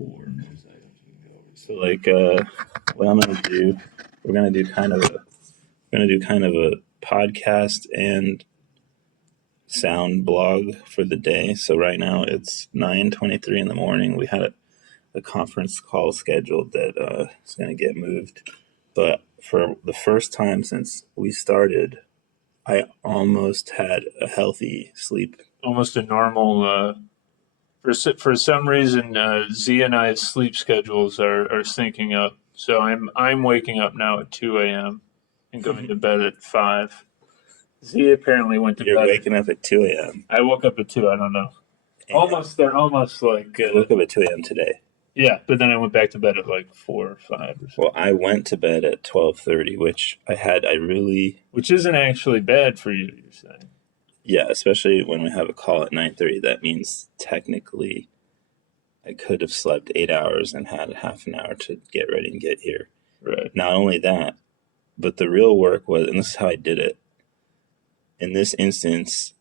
4 news items we can go over. So, like, what I'm gonna do, we're gonna do kind of a podcast and sound blog for the day. So right now it's 9:23 in the morning. We had a conference call scheduled that is going to get moved, but for the first time since we started, I almost had a healthy sleep. Almost a normal. For some reason, Z and I's sleep schedules are syncing up. So I'm waking up now at 2 a.m. and going to bed at 5. Z apparently went to You're bed. waking up at 2 a.m. I woke up at 2. I don't know. They're almost like. I woke up at 2 a.m. today. Yeah, but then I went back to bed at like 4 or 5 or something. Well, I went to bed at 12:30, which which isn't actually bad for you, you're saying. Yeah, especially when we have a call at 9:30. That means technically I could have slept 8 hours and had half an hour to get ready and get here. Right. Not only that, but the real work was, and this is how I did it. In this instance,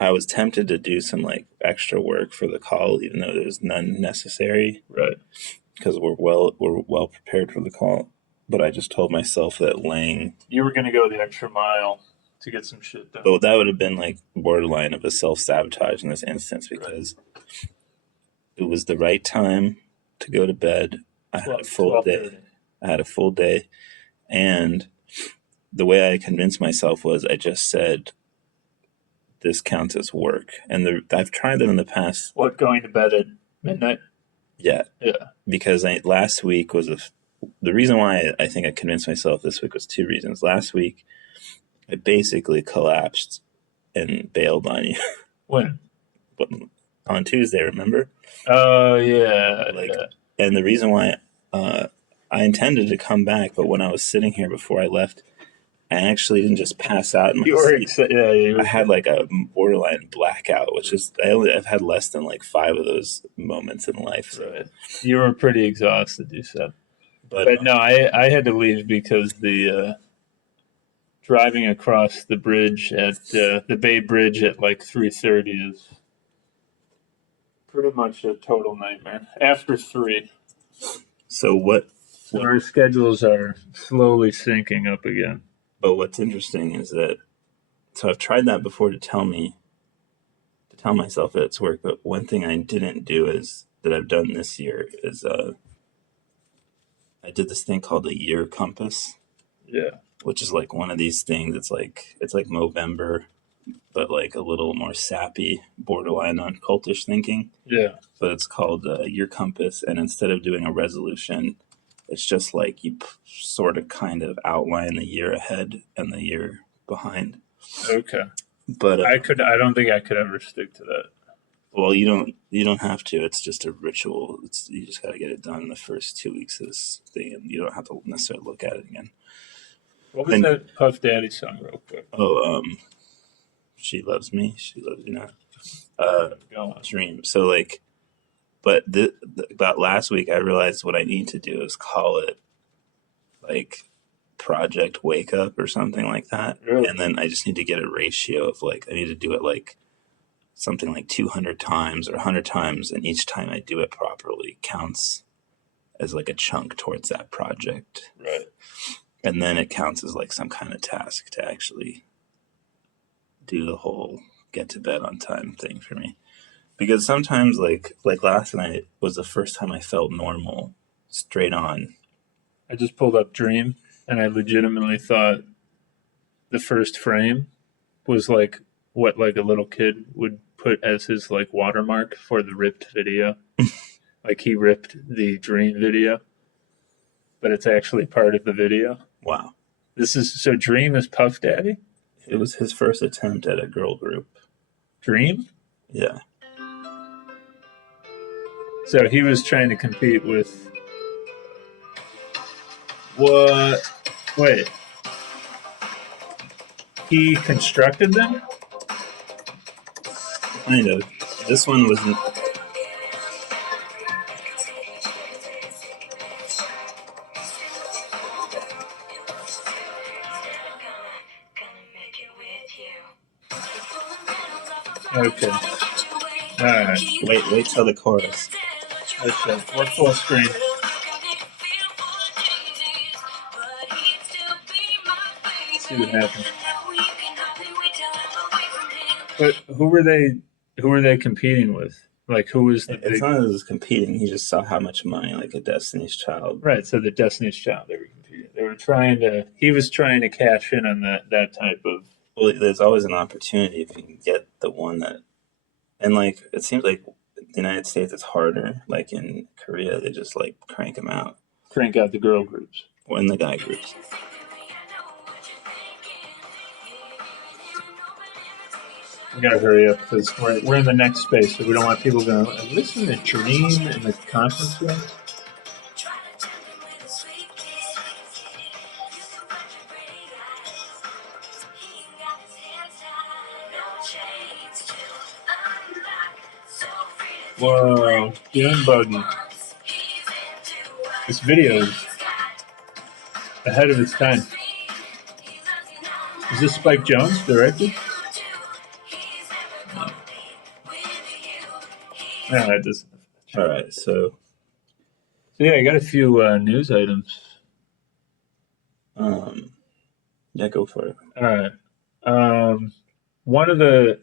I was tempted to do some like extra work for the call, even though there's none necessary. Right. Because we're well prepared for the call. But I just told myself that you were going to go the extra mile to get some shit done. But that would have been like borderline of a self-sabotage in this instance, because it was the right time to go to bed. I had a full day. And the way I convinced myself was I just said, this counts as work. And I've tried that in the past. What, going to bed at midnight? Yeah. Yeah. Because last week was the reason why I think I convinced myself this week was 2 reasons. Last week, I basically collapsed and bailed on you. When? On Tuesday, remember? Oh, yeah. And the reason why I intended to come back, but when I was sitting here before I left, I actually didn't just pass out in my sleep. I had like a borderline blackout, which is I've had less than like 5 of those moments in life. So. Right. You were pretty exhausted, you said. But no, I had to leave because the driving across the bridge at the Bay Bridge at like 3:30 is pretty much a total nightmare. After 3. So our schedules are slowly syncing up again. But what's interesting is that, so I've tried that before to tell myself that it's work. But one thing I didn't do that I've done this year is I did this thing called a year compass. Yeah. Which is like one of these things. It's like Movember, but like a little more sappy, borderline on cultish thinking. Yeah. But it's called Year Compass, and instead of doing a resolution, it's just like you sort of kind of outline the year ahead and the year behind. Okay. But I don't think I could ever stick to that. Well, you don't have to. It's just a ritual. You just got to get it done the first 2 weeks of this thing, and you don't have to necessarily look at it again. What was that Puff Daddy song, real quick? Oh, She Loves Me, She Loves You Not. Dream. So like, but about last week, I realized what I need to do is call it like Project Wake Up or something like that. Really? And then I just need to get a ratio of like, I need to do it like something like 200 times or 100 times. And each time I do it properly counts as like a chunk towards that project. Right. And then it counts as like some kind of task to actually do the whole get to bed on time thing for me. Because sometimes like last night was the first time I felt normal, straight on. I just pulled up Dream, and I legitimately thought the first frame was like what like a little kid would put as his like watermark for the ripped video. Like he ripped the Dream video, but it's actually part of the video. Wow. So Dream is Puff Daddy? It was his first attempt at a girl group. Dream? Yeah. So he was trying to compete with... What? Wait. He constructed them? Kind of. This one wasn't... Okay. Alright. Wait till the chorus. We're full screen. See what happens. But who were they competing with? Like, who was the It's big? not that it was competing. He just saw how much money, like a Destiny's Child. Right. So the Destiny's Child, they were competing. They were trying to. He was trying to cash in on that type of. Well, there's always an opportunity if you can get the one that, and like it seems like the United States it's harder. Like in Korea, they just like crank them out. Crank out the girl groups. Or in the guy groups. We gotta hurry up because we're in the next space, so we don't want people going, listen to Dream in the conference room. Whoa, Dune Buggy. This video is ahead of its time. Is this Spike Jonze directed? No, that doesn't. All right, so yeah, I got a few news items. yeah, go for it. All right. One of the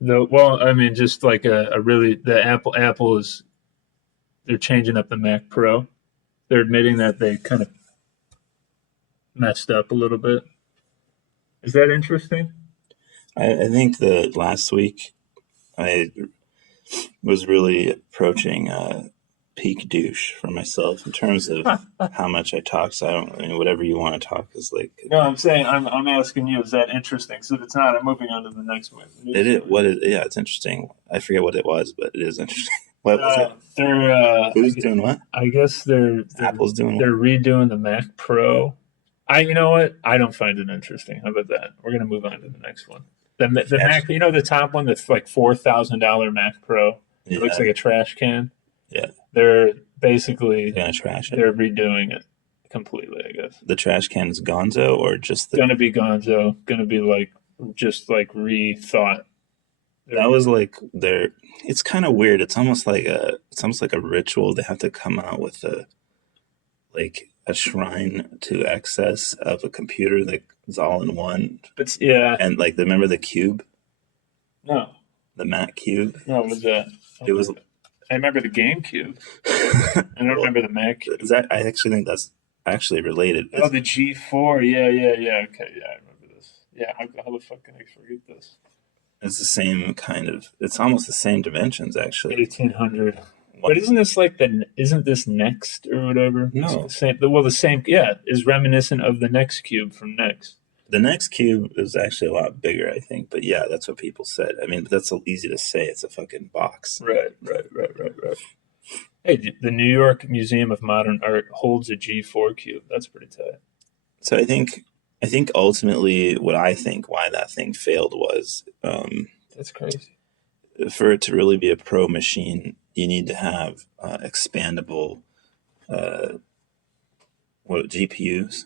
well, I mean, just like a really the Apple is they're changing up the Mac Pro. They're admitting that they kind of messed up a little bit. Is that interesting? I think that last week I was really approaching peak douche for myself in terms of how much I talk. So I mean, whatever you want to talk is like. No, I'm saying I'm asking you. Is that interesting? So if it's not, I'm moving on to the next one. Yeah, it's interesting. I forget what it was, but it is interesting. What was it? Who's doing what? I guess they're Apple's doing what? They're redoing the Mac Pro. You know what? I don't find it interesting. How about that? We're gonna move on to the next one. The Mac, you know, the top one, that's like $4,000 Mac Pro. It looks like a trash can. Yeah. They're basically gonna trash it. They're redoing it completely, I guess. The trash can is Gonzo, or just gonna be Gonzo. Gonna be like just like rethought. That was like their. It's kind of weird. It's almost like a ritual. They have to come out with a shrine to access of a computer that is all in one. But yeah, and like remember the Cube? No. The Mac Cube. No, what was that? It was. I remember the GameCube. I don't remember the Mac Cube. I actually think that's actually related. Oh, the G4. Yeah. Okay, yeah, I remember this. Yeah, how the fuck can I forget this? It's the same kind of. It's almost the same dimensions, actually. 1800. But isn't this Next or whatever? No. The same. Yeah, is reminiscent of the Next Cube from Next. The Next Cube is actually a lot bigger, I think. But yeah, that's what people said. I mean, but that's so easy to say. It's a fucking box. Right. Hey, the New York Museum of Modern Art holds a G4 cube. That's pretty tight. So I think ultimately why that thing failed was that's crazy. For it to really be a pro machine, you need to have expandable GPUs,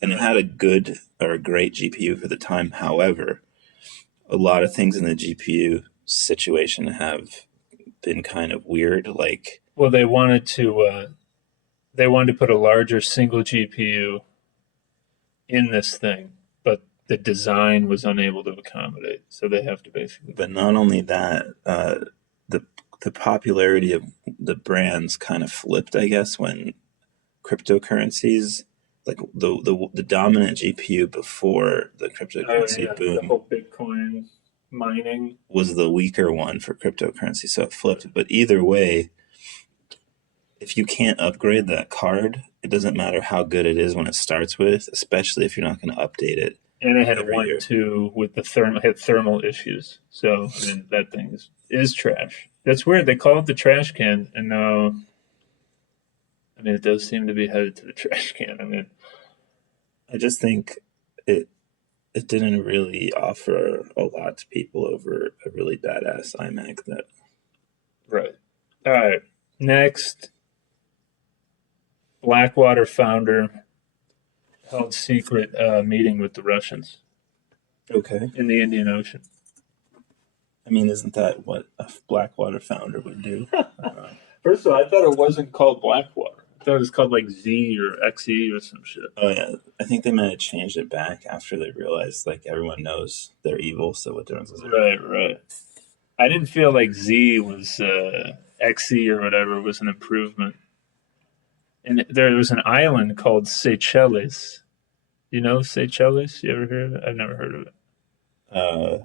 and it had a good or a great GPU for the time. However, a lot of things in the GPU situation have been kind of weird. Well, they wanted to put a larger single GPU in this thing, but the design was unable to accommodate. So they have to basically. But not only that, the popularity of the brands kind of flipped, I guess, when cryptocurrencies, like the dominant GPU before the cryptocurrency boom, the whole Bitcoin mining was the weaker one for cryptocurrency. So it flipped. But either way, if you can't upgrade that card, it doesn't matter how good it is when it starts with, especially if you're not going to update it. And it had with the thermal issues. So I mean, that thing is trash. That's weird. They call it the trash can, and now, I mean, it does seem to be headed to the trash can. I mean, I just think it didn't really offer a lot to people over a really badass iMac. Right. All right. Next, Blackwater founder held secret meeting with the Russians. Okay. In the Indian Ocean. I mean, isn't that what a Blackwater founder would do? First of all, I thought it wasn't called Blackwater. I thought it was called like Z or XE or some shit. Oh yeah, I think they might have changed it back after they realized like everyone knows they're evil. So what difference does it make? Right. I didn't feel like Z was XE or whatever was an improvement. And there was an island called Seychelles. You know Seychelles? You ever heard of it? I've never heard of it. Uh,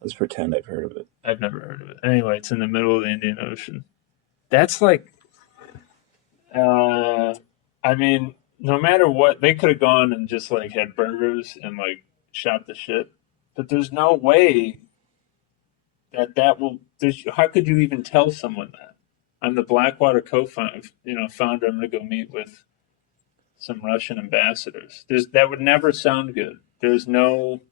let's pretend I've heard of it. I've never heard of it. Anyway, it's in the middle of the Indian Ocean. That's like, I mean, no matter what, they could have gone and just like had burgers and like shot the shit. But there's no way that will. How could you even tell someone that? I'm the Blackwater co-founder. Founder. I'm going to go meet with some Russian ambassadors. That would never sound good. There's no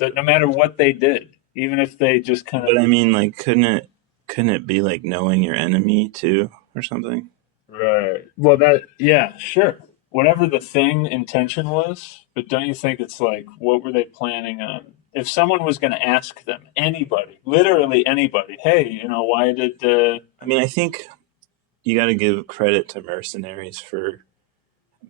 matter what they did, even if they just kind of. But I mean, like, couldn't it be like knowing your enemy too, or something? Right. Well, yeah, sure. Whatever the thing intention was, but don't you think it's like, what were they planning on? If someone was going to ask them, anybody, literally anybody, hey, why did? I mean, I think you got to give credit to mercenaries for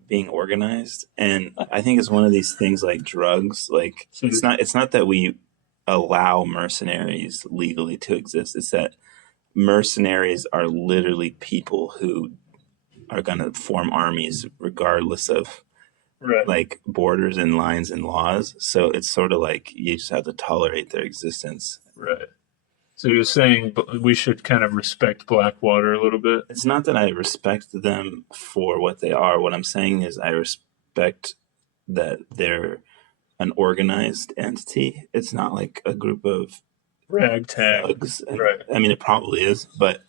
being organized, and I think it's one of these things like drugs. Like, it's not that we allow mercenaries legally to exist. It's that mercenaries are literally people who are going to form armies regardless of Right. like borders and lines and laws. So it's sort of like you just have to tolerate their existence. Right. So you're saying we should kind of respect Blackwater a little bit? It's not that I respect them for what they are. What I'm saying is I respect that they're an organized entity. It's not like a group of ragtag thugs. Right. I mean, it probably is, but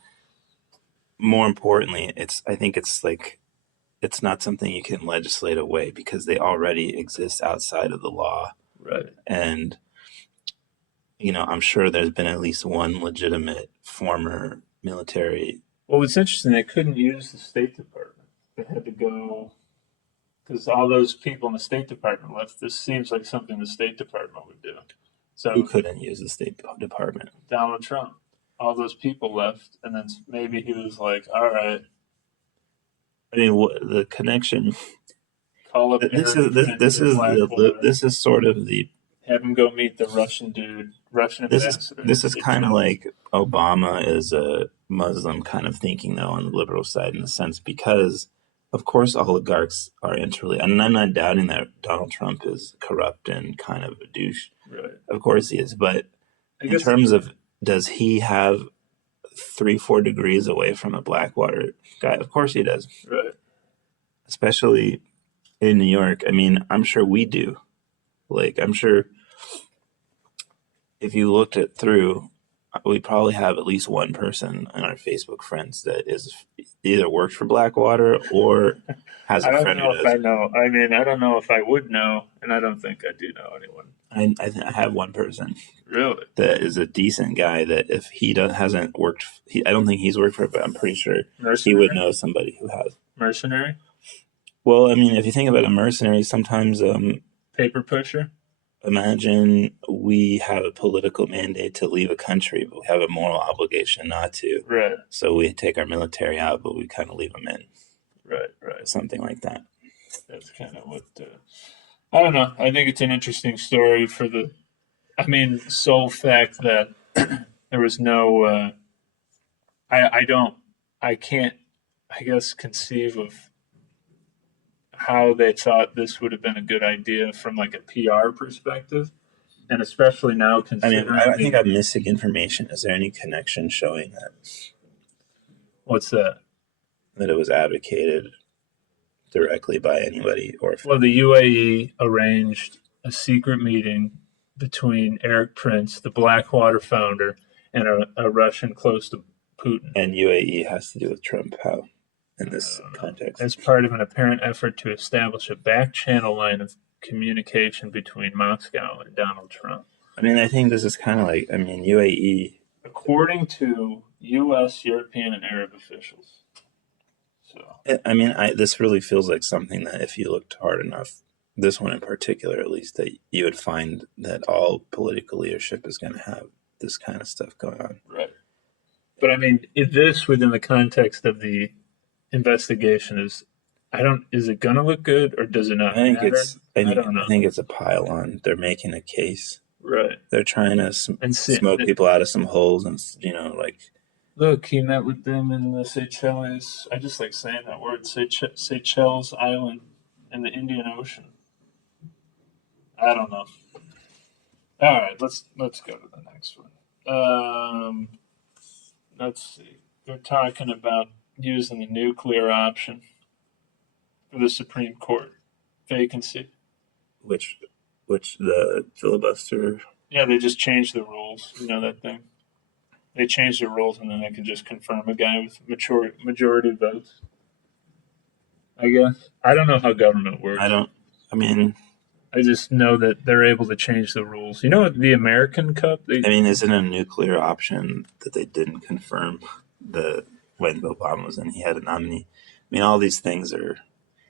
more importantly, I think it's like it's not something you can legislate away because they already exist outside of the law. Right. And I'm sure there's been at least one legitimate former military. Well, it's interesting. They couldn't use the State Department. They had to go because all those people in the State Department left. This seems like something the State Department would do. So who couldn't use the State Department? Donald Trump. All those people left, and then maybe he was like, "All right." I mean, the connection. Call up. This is sort of the. Have him go meet the Russian dude, Russian ambassador. This is kind of like Obama is a Muslim kind of thinking, though, on the liberal side in a sense, because, of course, oligarchs are interrelated. And I'm not doubting that Donald Trump is corrupt and kind of a douche. Right. Of course he is. But in terms of, does he have 3-4 degrees away from a Blackwater guy? Of course he does. Right. Especially in New York. I mean, I'm sure we do. Like, I'm sure if you looked it through, we probably have at least one person in our Facebook friends that is either works for Blackwater or has a friend who does. I don't know if I know. I mean, I don't know if I would know, and I don't think I do know anyone. I have one person. Really? That is a decent guy that if he hasn't worked, I don't think he's worked for it, but I'm pretty sure he would know somebody who has. Mercenary? Well, I mean, if you think about a mercenary, sometimes paper pusher. Imagine we have a political mandate to leave a country, but we have a moral obligation not to. Right. So we take our military out, but we kind of leave them in. Right. Something like that. That's kind of what. I don't know. I think it's an interesting story for the. I mean, sole fact that there was no. I can't. I guess conceive of how they thought this would have been a good idea from like a PR perspective, and especially now considering. I mean, I think I'm missing information. Is there any connection showing that? What's that? That it was advocated directly by anybody, or well, the UAE arranged a secret meeting between Eric Prince, the Blackwater founder, and a Russian close to Putin. And UAE has to do with Trump. How? In this context, as part of an apparent effort to establish a back-channel line of communication between Moscow and Donald Trump. I mean, I think this is kind of like, UAE. According to U.S., European, and Arab officials. So, this really feels like something that if you looked hard enough, this one in particular at least, that you would find that all political leadership is going to have this kind of stuff going on. Right. But I mean, if this within the context of the investigation is it gonna look good or does it not matter? I don't know. I think it's a pile on. They're making a case. Right. They're trying to smoke people out of some holes, and like. Look, he met with them in the Seychelles. I just like saying that word, Seychelles Island in the Indian Ocean. I don't know. All right, let's go to the next one. Let's see. They're talking about using the nuclear option for the Supreme Court vacancy. Which the filibuster? Yeah, they just changed the rules. You know that thing? They changed the rules, and then they can just confirm a guy with majority votes. I guess. I don't know how government works. I just know that they're able to change the rules. You know what? The American Cup? Isn't a nuclear option that they didn't confirm when Obama was in, he had a nominee. All these things are...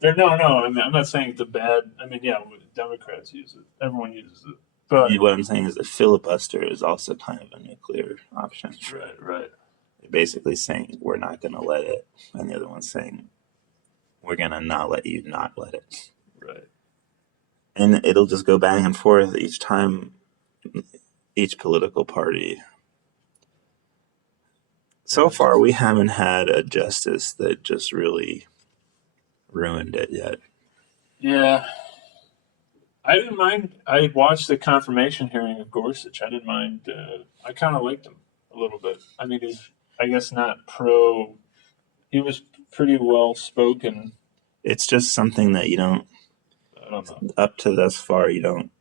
No. I'm not saying it's a bad... yeah, Democrats use it. Everyone uses it. But what I'm saying is the filibuster is also kind of a nuclear option. Right. They're basically saying, we're not going to let it. And the other one's saying, we're going to not let you not let it. Right. And it'll just go back and forth each time, each political party. So far, we haven't had a justice that just really ruined it yet. Yeah. I didn't mind. I watched the confirmation hearing of Gorsuch. I didn't mind. I kind of liked him a little bit. He's, I guess, not pro. He was pretty well spoken. It's just something that you don't. I don't know. Up to thus far, you don't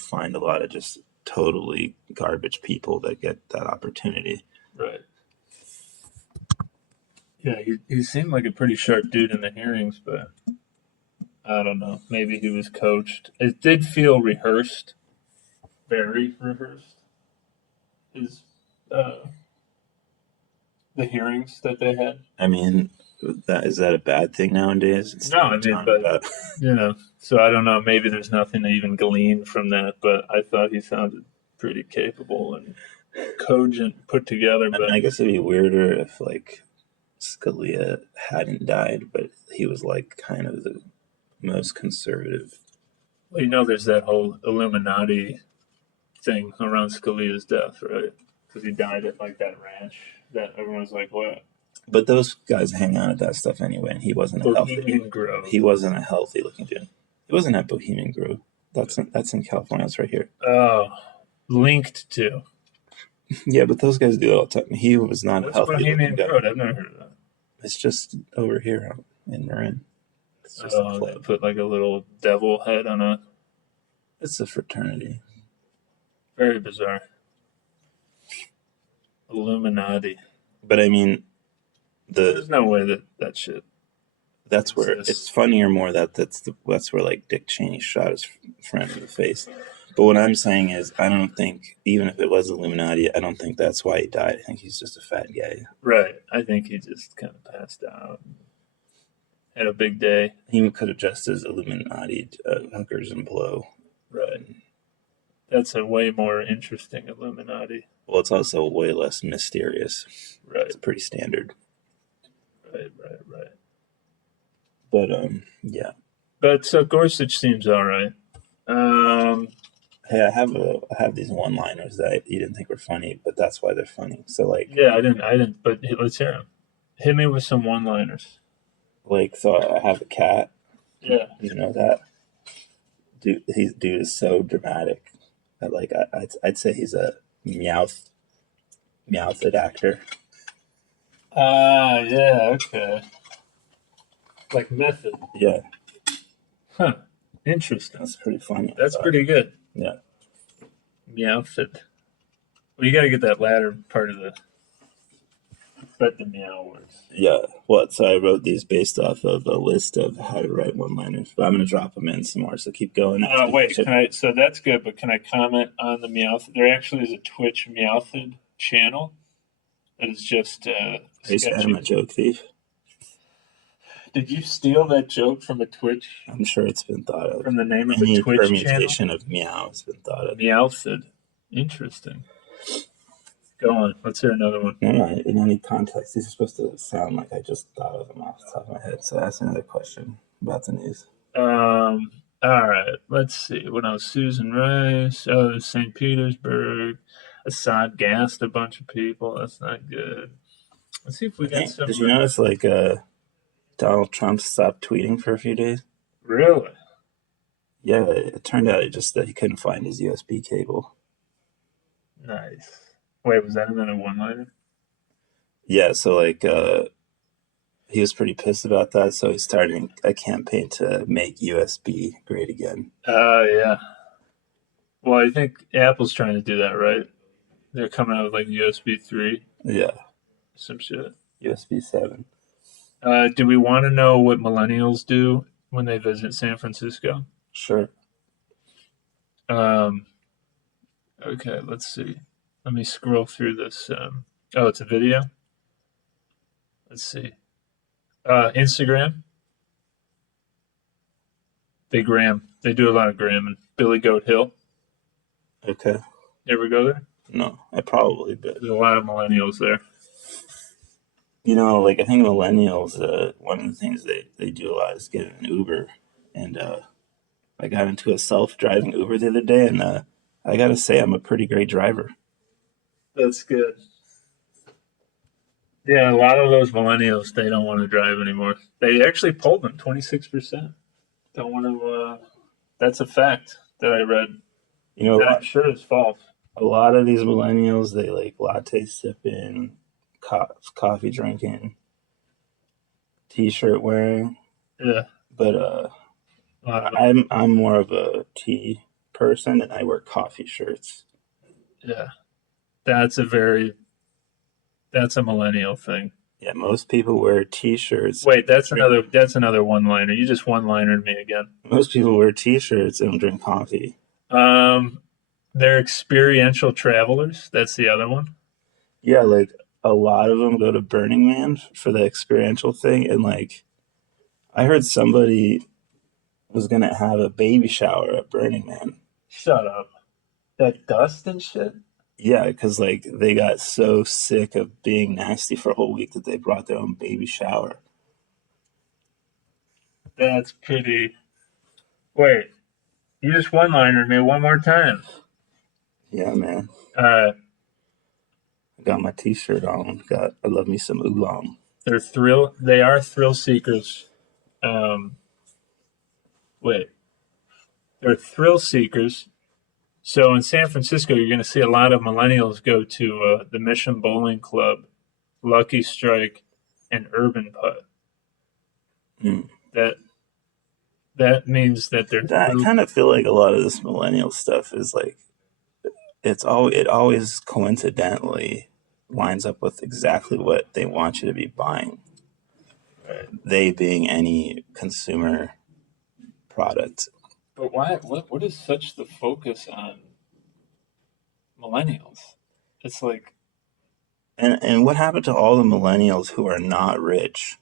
find a lot of just totally garbage people that get that opportunity. Right. Yeah, he seemed like a pretty sharp dude in the hearings, but I don't know. Maybe he was coached. It did feel rehearsed, very rehearsed. The hearings that they had. Is that a bad thing nowadays? No, but so I don't know. Maybe there's nothing to even glean from that, but I thought he sounded pretty capable and cogent, put together. But I guess it'd be weirder if Scalia hadn't died, but he was kind of the most conservative. Well, there's that whole Illuminati thing around Scalia's death, right? Because he died at that ranch that everyone's like, what? But those guys hang out at that stuff anyway, and he wasn't Bohemian Grove. He wasn't a healthy looking dude. He wasn't at Bohemian Grove. That's in California. It's right here. Oh, linked to. Yeah, but those guys do it all the time. He was not a healthy Bohemian Grove? I've never heard of that. It's just over here in Marin. It's just a club. Put a little devil head on a. It's a fraternity. Very bizarre. Illuminati. But there's no way that shit. That's where it's funnier more that's where Dick Cheney shot his friend in the face. But what I'm saying is, I don't think, even if it was Illuminati, I don't think that's why he died. I think he's just a fat guy. Right. I think he just kind of passed out. Had a big day. He could have just as Illuminati hookers and blow. Right. That's a way more interesting Illuminati. Well, it's also way less mysterious. Right. It's pretty standard. Right. But, yeah. But so Gorsuch seems all right. Hey, I have these one-liners that you didn't think were funny, but that's why they're funny. So yeah, I didn't. But let's hear them. Hit me with some one-liners. So I have a cat. Yeah, you know that. Dude is so dramatic. I'd say he's a meowthed actor. Yeah, okay. Like method. Yeah. Huh. Interesting. That's pretty funny. That's pretty good. Yeah. Meowfit. Well, you got to get that latter part of the meow words. Yeah. So I wrote these based off of a list of how to write one-liners, but I'm going to drop them in some more, so keep going. Wait, so that's good, but can I comment on the Meowfit? There actually is a Twitch Meowfit channel that is just I'm a joke thief. Did you steal that joke from a Twitch? I'm sure it's been thought of. From the name of the Twitch permutation channel? of meow has been thought of. Meowfit. Interesting. Go on. Let's hear another one. No, in any context, these are supposed to sound like I just thought of them off the top of my head. So ask another question about the news. All right. Let's see. What else? Susan Rice. Oh, St. Petersburg. Assad gassed a bunch of people. That's not good. Let's see if we got some. Did you notice Donald Trump stopped tweeting for a few days? Really? Yeah, it turned out that he couldn't find his USB cable. Nice. Wait, was that another one-liner? Yeah, so he was pretty pissed about that, so he started a campaign to make USB great again. Yeah. Well, I think Apple's trying to do that, right? They're coming out with like USB 3. Yeah. Some shit. USB 7. Do we want to know what millennials do when they visit San Francisco? Sure. Okay, let's see. Let me scroll through this. Oh, it's a video? Let's see. Instagram. They gram. They do a lot of gramming. Billy Goat Hill. Okay. You ever go there? No, I probably did. There's a lot of millennials there. I think millennials, one of the things they do a lot is get an Uber. And I got into a self-driving Uber the other day, and I got to say, I'm a pretty great driver. That's good. Yeah, a lot of those millennials, they don't want to drive anymore. They actually polled them, 26%. Don't want to, that's a fact that I read. That I'm sure is false. A lot of these millennials, they like latte sipping, coffee drinking, t-shirt wearing. Yeah. But I'm more of a tea person, and I wear coffee shirts. Yeah. That's a millennial thing. Yeah, most people wear t-shirts. Wait, that's another one-liner. You just one-linered me again. Most people wear t-shirts and drink coffee. They're experiential travelers. That's the other one. Yeah, like a lot of them go to Burning Man for the experiential thing, and I heard somebody was gonna have a baby shower at Burning Man. Shut up. That dust and shit? Yeah, because they got so sick of being nasty for a whole week that they brought their own baby shower. That's pretty. Wait, you just one-linered me one more time. Yeah, man. I got my t-shirt on. I love me some oolong. They are thrill seekers. They're thrill seekers. So in San Francisco, you're going to see a lot of millennials go to the Mission Bowling Club, Lucky Strike, and Urban Putt. That means that they're. I kind of feel like a lot of this millennial stuff is it always coincidentally lines up with exactly what they want you to be buying. Right. They being any consumer product. But why? What is such the focus on millennials? It's like. And what happened to all the millennials who are not rich,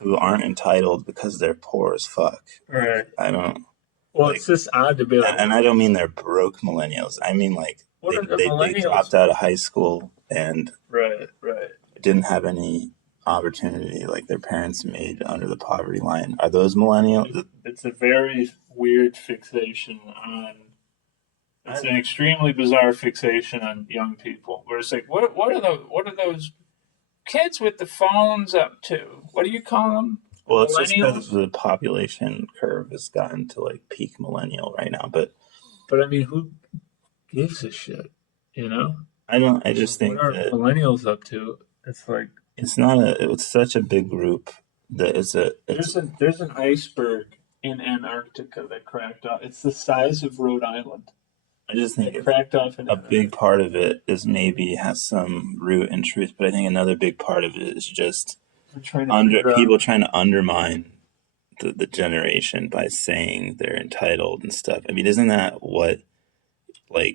who aren't entitled because they're poor as fuck? Right. I don't. Well, it's just odd to be like. And I don't mean they're broke millennials. I mean they dropped out of high school and right didn't have any opportunity like their parents made under the poverty line. Are those millennials? It's a very weird fixation on. It's an extremely bizarre fixation on young people. Where it's like, what are those kids with the phones up to? What do you call them? Well, it's just because the population curve has gotten to peak millennial right now. But I mean, who gives a shit? You know? I just think what are that millennials up to? It's like it's such a big group that there's an iceberg in Antarctica that cracked off. It's the size of Rhode Island. I just think it cracked off. A big part of it is maybe has some root in truth, but I think another big part of it is just people trying to undermine the generation by saying they're entitled and stuff. I mean, isn't that what what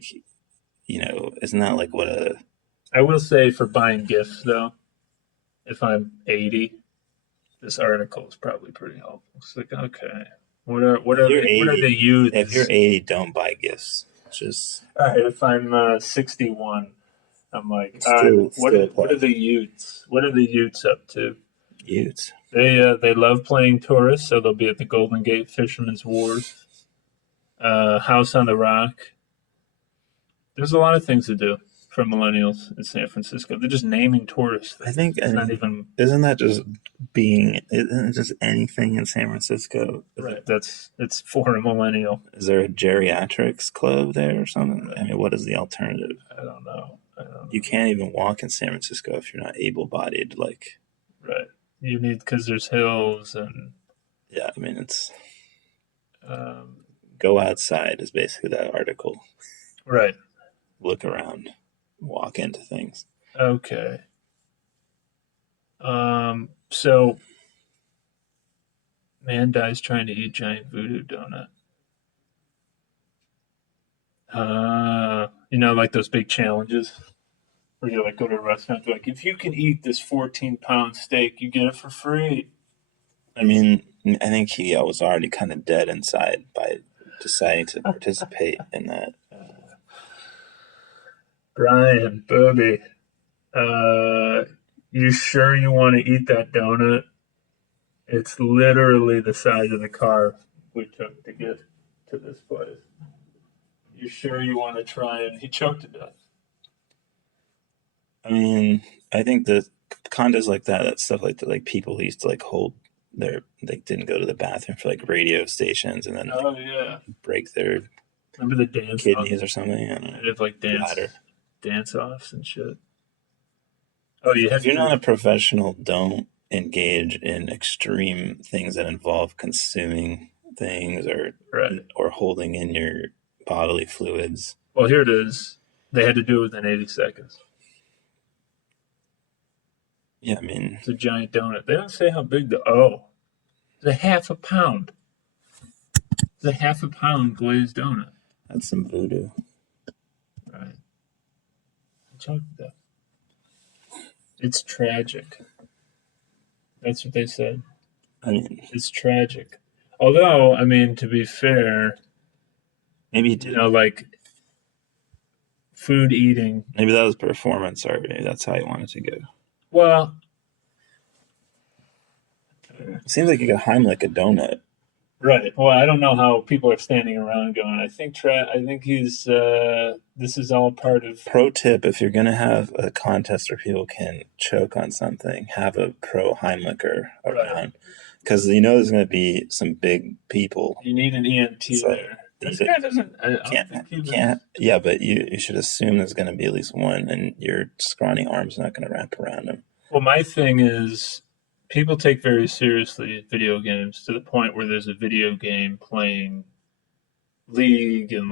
a... I will say for buying gifts, though, if I'm 80, this article is probably pretty helpful. It's like, okay, what are the youths? If you're 80, don't buy gifts. just All right, if I'm 61, I'm like, all right, still what are the Utes? What are the Utes up to? Utes. They love playing tourists, so they'll be at the Golden Gate Fisherman's Wharf, House on the Rock. There's a lot of things to do for millennials in San Francisco. They're just naming tourists. I think, It's not even isn't that just isn't it just anything in San Francisco? right. It's for a millennial. Is there a geriatrics club there or something? I mean, what is the alternative? I don't know. You can't even walk in San Francisco if you're not able-bodied. Like, Right. You need because there's hills and yeah, I mean, it's um, go outside is basically that article. right. Look around, walk into things. Okay. So man dies trying to eat giant voodoo donut. Like those big challenges where you like go to a restaurant, like if you can eat this 14-pound steak, you get it for free. I mean, I think he was already kind of dead inside by deciding to participate in that. Brian, Bobby, you sure you want to eat that donut? It's literally the size of the car we took to get to this place. You sure you want to try it? He choked to death. I mean, I think the contests like that stuff like that, like people used to like hold they didn't go to the bathroom for like radio stations and then Oh yeah, break their remember the dance kidneys or something. I don't know. They have like Bladder. dance offs and shit. Oh, you have If you're not a professional, don't engage in extreme things that involve consuming things or holding in your bodily fluids. Well, here it is. They had to do it within 80 seconds. Yeah, I mean, It's a giant donut. They don't say how big it's a half a pound. It's a half a pound glazed donut. that's some voodoo. Right. It's tragic. That's what they said. I mean, It's tragic. Although, I mean, to be fair, maybe he did. like food eating. Maybe that was performance art. Maybe that's how he wanted to go. Well, it seems like you could Heimlich a donut. Right. Well, I don't know how people are standing around going, I think he's, this is all part of. Pro tip, if you're going to have a contest where people can choke on something, have a pro Heimlicher around. Because there's going to be some big people. You need an EMT there. This guy doesn't. Yeah, but you should assume there's going to be at least one, and your scrawny arm's not going to wrap around him. Well, my thing is, people take very seriously video games to the point where there's a video game playing League and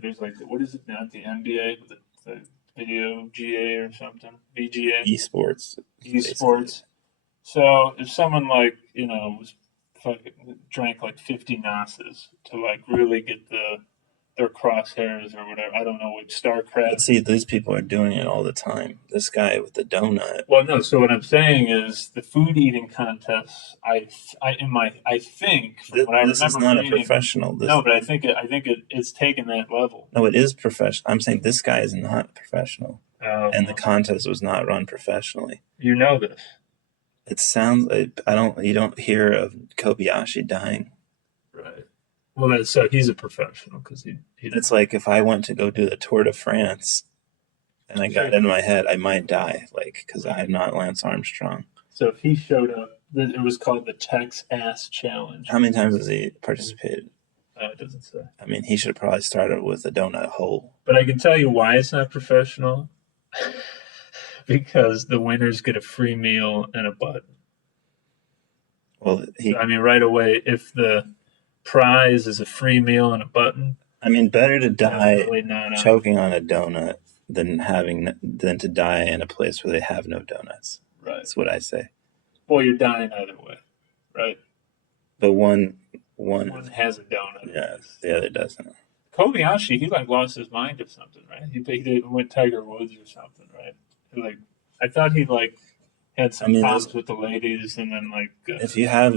there's what is it now? The NBA, the video GA or something, VGA. Esports. Basically. So if someone was drank 50 Nasses to really get their crosshairs or whatever, I don't know what StarCraft. See, these people are doing it all the time. This guy with the donut. Well, no. So what I'm saying is the food eating contests. I think from what I remember. This is not a professional. No, but I think it's taken that level. No, it is professional. I'm saying this guy is not professional, and the contest was not run professionally. You know this. It sounds like you don't hear of Kobayashi dying. Right. Well, so he's a professional because he. It's like if I went to go do the Tour de France, and I got in my head, I might die, because I'm not Lance Armstrong. So if he showed up, it was called the Tex-Ass Challenge. How many times has he participated? It doesn't say. I mean, he should have probably started with a donut hole. But I can tell you why it's not professional. Because the winners get a free meal and a button. Well, right away, if the prize is a free meal and a button. I mean, better to die choking on a donut than to die in a place where they have no donuts. Right. That's what I say. Well, you're dying either way, right? But one has a donut. Yeah, the other doesn't. Kobayashi, he lost his mind or something, right? He went Tiger Woods or something, right? I thought he had some problems with the ladies, and then if you have